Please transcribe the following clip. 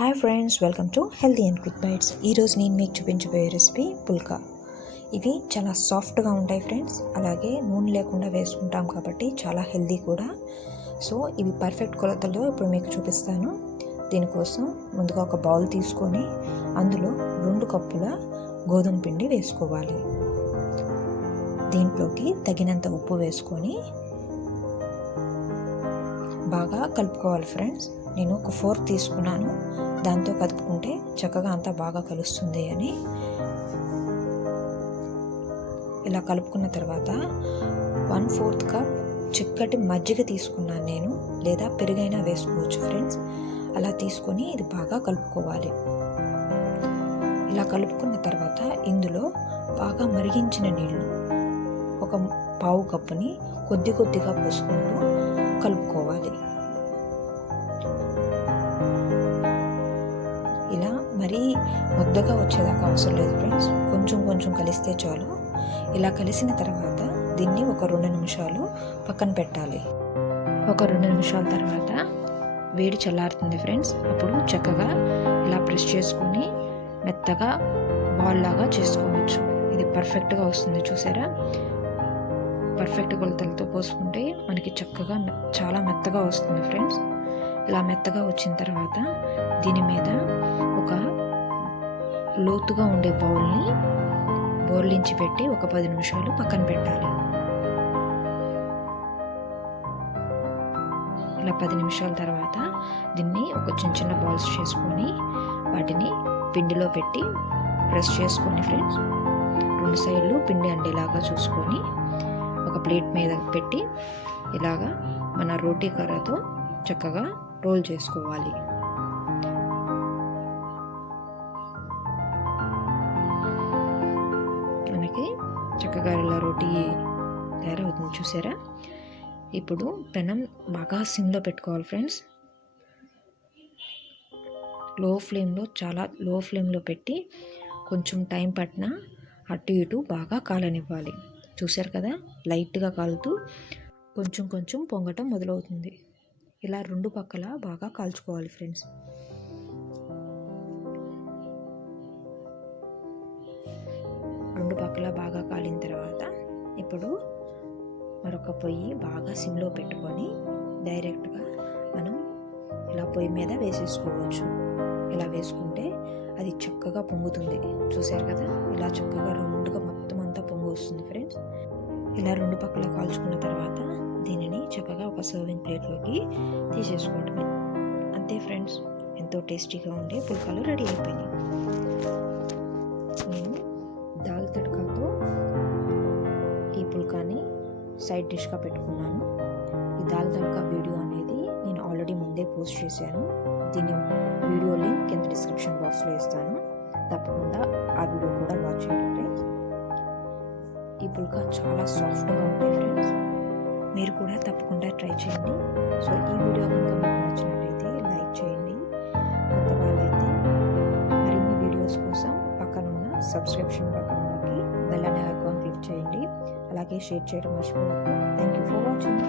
Hi friends, welcome to healthy and quick bites. ఈరోజు నేను మీకు చూపించబోయే రెసిపీ పుల్కా. ఇవి చాలా సాఫ్ట్గా ఉంటాయి ఫ్రెండ్స్, అలాగే నూనె లేకుండా వేసుకుంటాం కాబట్టి చాలా హెల్తీ కూడా. సో ఇవి పర్ఫెక్ట్ కొలతల్లో ఇప్పుడు మీకు చూపిస్తాను. దీనికోసం ముందుగా ఒక బౌల్ తీసుకొని అందులో 2 కప్పుల గోధుమ పిండి వేసుకోవాలి. దీంట్లోకి తగినంత ఉప్పు వేసుకొని బాగా కలుపుకోవాలి ఫ్రెండ్స్. నేను ఒక ఫోర్క్ తీసుకున్నాను, దాంతో కలుపుకుంటే చక్కగా అంతా బాగా కలుస్తుంది అని. ఇలా కలుపుకున్న తర్వాత 1/4 కప్ చిక్కటి మజ్జిగ తీసుకున్నాను నేను, లేదా పెరుగైనా వేసుకోవచ్చు ఫ్రెండ్స్. అలా తీసుకొని ఇది బాగా కలుపుకోవాలి. ఇలా కలుపుకున్న తర్వాత ఇందులో బాగా మరిగించిన నీళ్ళు ఒక 1/4 కప్పుని కొద్ది కొద్దిగా పోసుకుంటూ కలుపుకోవాలి. ఇలా మరీ ముద్దగా వచ్చేదాకా అవసరం లేదు ఫ్రెండ్స్, కొంచెం కొంచెం కలిస్తే చాలు. ఇలా కలిసిన తర్వాత దీన్ని ఒక 2 నిమిషాలు పక్కన పెట్టాలి. ఒక 2 నిమిషాల తర్వాత వేడి చల్లారుతుంది ఫ్రెండ్స్. అప్పుడు చక్కగా ఇలా ప్రెస్ చేసుకొని మెత్తగా బాల్ లాగా చేసుకోవచ్చు. ఇది పర్ఫెక్ట్గా వస్తుంది, చూసారా? పర్ఫెక్ట్ కొలతలతో పోసుకుంటే మనకి చక్కగా చాలా మెత్తగా వస్తుంది ఫ్రెండ్స్. ఇలా మెత్తగా వచ్చిన తర్వాత దీని మీద ఒక లోతుగా ఉండే బౌల్ని బోర్లించి పెట్టి ఒక 10 నిమిషాలు పక్కన పెట్టాలి. ఇలా 10 నిమిషాల తర్వాత దీన్ని ఒక చిన్న చిన్న బాల్స్ చేసుకొని వాటిని పిండిలో పెట్టి ప్రెస్ చేసుకొని ఫ్రెండ్స్ 2 సైడ్లు పిండి అండేలాగా చూసుకొని ఒక ప్లేట్ మీద పెట్టి ఇలాగా మన రోటీ కర్రతో చక్కగా రోల్ చేసుకోవాలి. మనకి చక్కగా ఇలా రోటీ తయారవుతుంది, చూసారా? ఇప్పుడు పెనం బాగా సిమ్లో పెట్టుకోవాలి ఫ్రెండ్స్. చాలా లో ఫ్లేమ్లో పెట్టి కొంచెం టైం పట్టినా అటు ఇటు బాగా కాలనివ్వాలి. చూసారు కదా, లైట్గా కాలుతూ కొంచెం కొంచెం పొంగటం మొదలవుతుంది. ఇలా 2 పక్కల బాగా కాల్చుకోవాలి ఫ్రెండ్స్. రెండు పక్కల బాగా కాలిన తర్వాత ఇప్పుడు మరొక పొయ్యి బాగా సిమ్లో పెట్టుకొని డైరెక్ట్గా మనం ఇలా పొయ్యి మీద వేసేసుకోవచ్చు. ఇలా వేసుకుంటే అది చక్కగా పొంగుతుంది. చూసారు కదా, ఇలా చక్కగా రౌండ్గా మొత్తం అంతా పొంగు వస్తుంది ఫ్రెండ్స్. ఇలా 2 పక్కల కాల్చుకున్న తర్వాత దీనిని చక్కగా ఒక సర్వింగ్ ప్లేట్లోకి తీసేసుకోవడమే. అంతే ఫ్రెండ్స్, ఎంతో టేస్టీగా ఉండే పుల్కాలు రెడీ అయిపోయినాయి. నేను దాల్ తడ్కాతో ఈ పుల్కాని సైడ్ డిష్గా పెట్టుకున్నాను. ఈ దాల్ తడ్కా వీడియో అనేది నేను ఆల్రెడీ ముందే పోస్ట్ చేశాను. దీని వీడియో లింక్ కింద డిస్క్రిప్షన్ బాక్స్లో ఇస్తాను, తప్పకుండా ఆ వీడియో కూడా వాచ్ చేయండి ఫ్రెండ్స్. ఈ పుల్కా చాలా సాఫ్ట్గా ఉంటాయి ఫ్రెండ్స్, మీరు కూడా తప్పకుండా ట్రై చేయండి. సో ఈ వీడియో కనుక మీకు నచ్చినట్లయితే లైక్ చేయండి. కొత్త వాళ్ళైతే మరిన్ని వీడియోస్ కోసం పక్కనున్న సబ్స్క్రిప్షన్ బటన్లోకి బెల్ అనే ఐకాన్ క్లిక్ చేయండి. అలాగే షేర్ చేయడం మర్చిపోవద్దు. Thank you for watching.